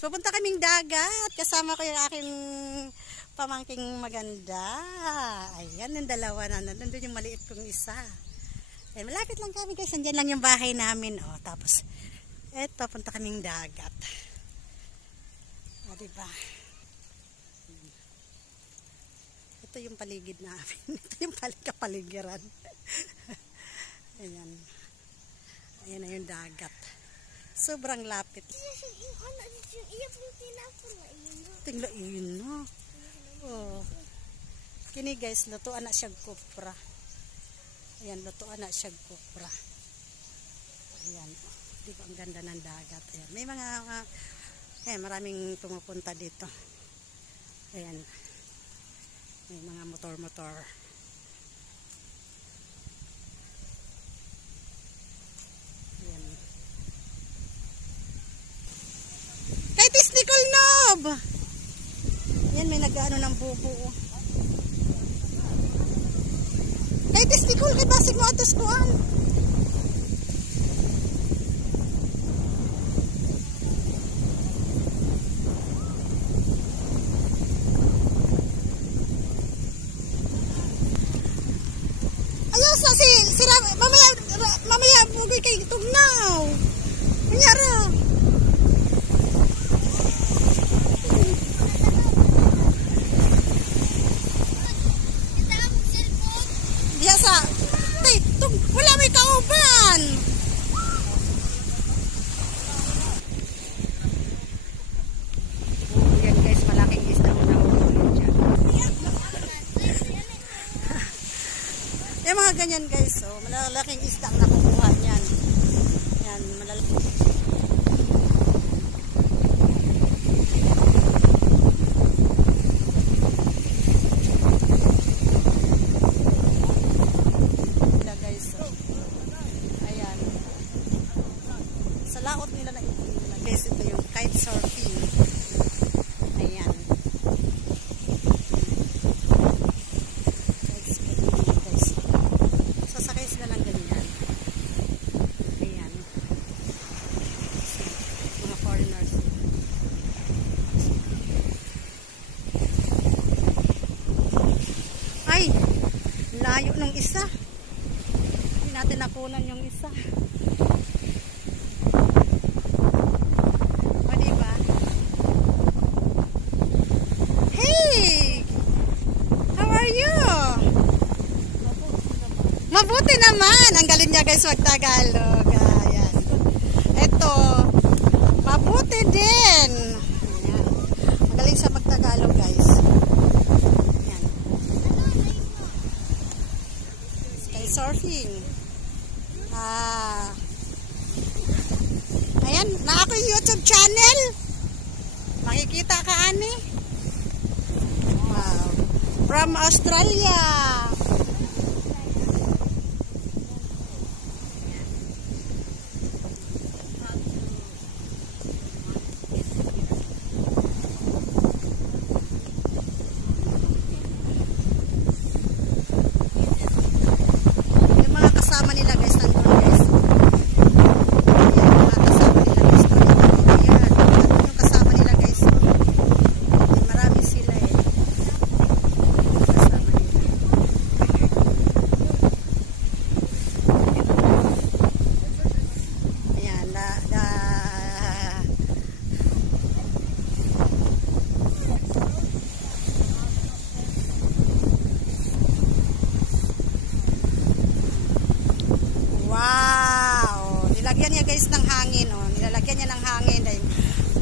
Pupunta kaming dagat. Kasama ko yung aking pamangking maganda. Ayan, yung dalawa na. Nandun yung maliit kong isa. Eh, malapit lang kami guys. Nandiyan lang yung bahay namin. O, tapos, eto, punta kaming dagat. O, diba? Ito yung paligid namin. Ito yung kapaligiran. Ayan. Ayan na yung dagat. Sobrang lapit. Tinglain no. Oh. Kini guys, lutuan na siyang kopra. Ayan, lutuan na siyang kopra. Ayan. Di ba ang ganda ng dagat. Ayan. May mga maraming pumupunta dito. Ayan. May mga motor-motor. Ayan. Kay Nicole Nob! Ayan, may nag-ano ng bubo. Kay Nicole, kay basig mo atos kuan. Ayaw sa sira mamaya bugoy kay tugnaw. Kunyara. Biasa. Tay, wala may kauban. Yan guys, malaking isda ang nahuli dyan. Yung mga ganyan guys, oh, malalaking isda ang nakukuha niyan. Yan, malalaking. Laot nila na guys, ito yung kite surfing. Ayan. Kite surfing guys. Sasakay sila ng ganyan. Ayan. Mga foreigners. Ay! Layo ng isa. Hindi natin nakunan yung isa. Mabuti naman. Ang galing niya guys mag-Tagalog. Ayan. Ito. Mabuti din. Ayan. Ang galing sa mag-Tagalog guys. Ayan. Sky surfing. Ayan. Na ako yung YouTube channel. Makikita ka ani. Wow. From Australia. Nilagyan niya guys ng hangin, oh. Nilalagyan niya ng hangin dahil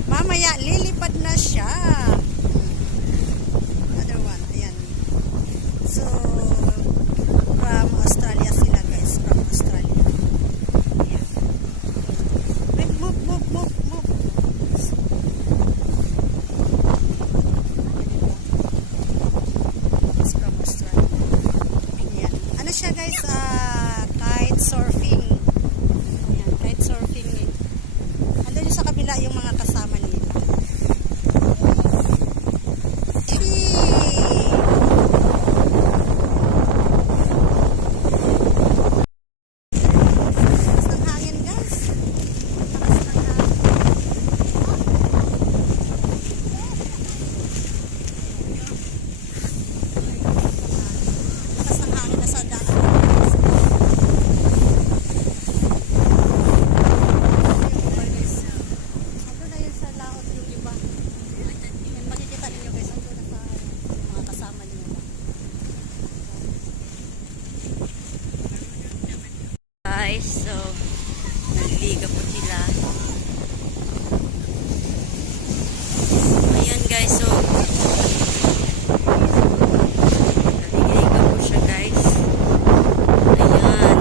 mamaya lilipad na siya. Another one, ayan. So from Australia sila guys, from Australia. Ayan. Move. It's from Australia. Ayan. Ano siya guys, kite surfing. Surfing eh. Andun yung sa kabila yung mga kasama nila. guys, so naliligaw po siya guys. Ayan.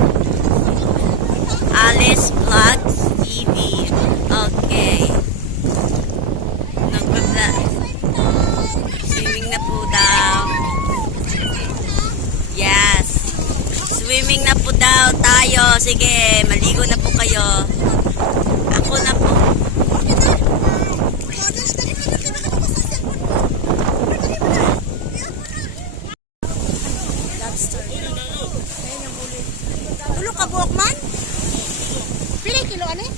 Alice Vlogs TV. Okay. Swimming na po daw. Yes. Swimming na po daw tayo. Sige, maligo na po kayo. Ako na po. Lobster. Ayan yung huli. Tulo ka buok man? Pili kilo ano eh?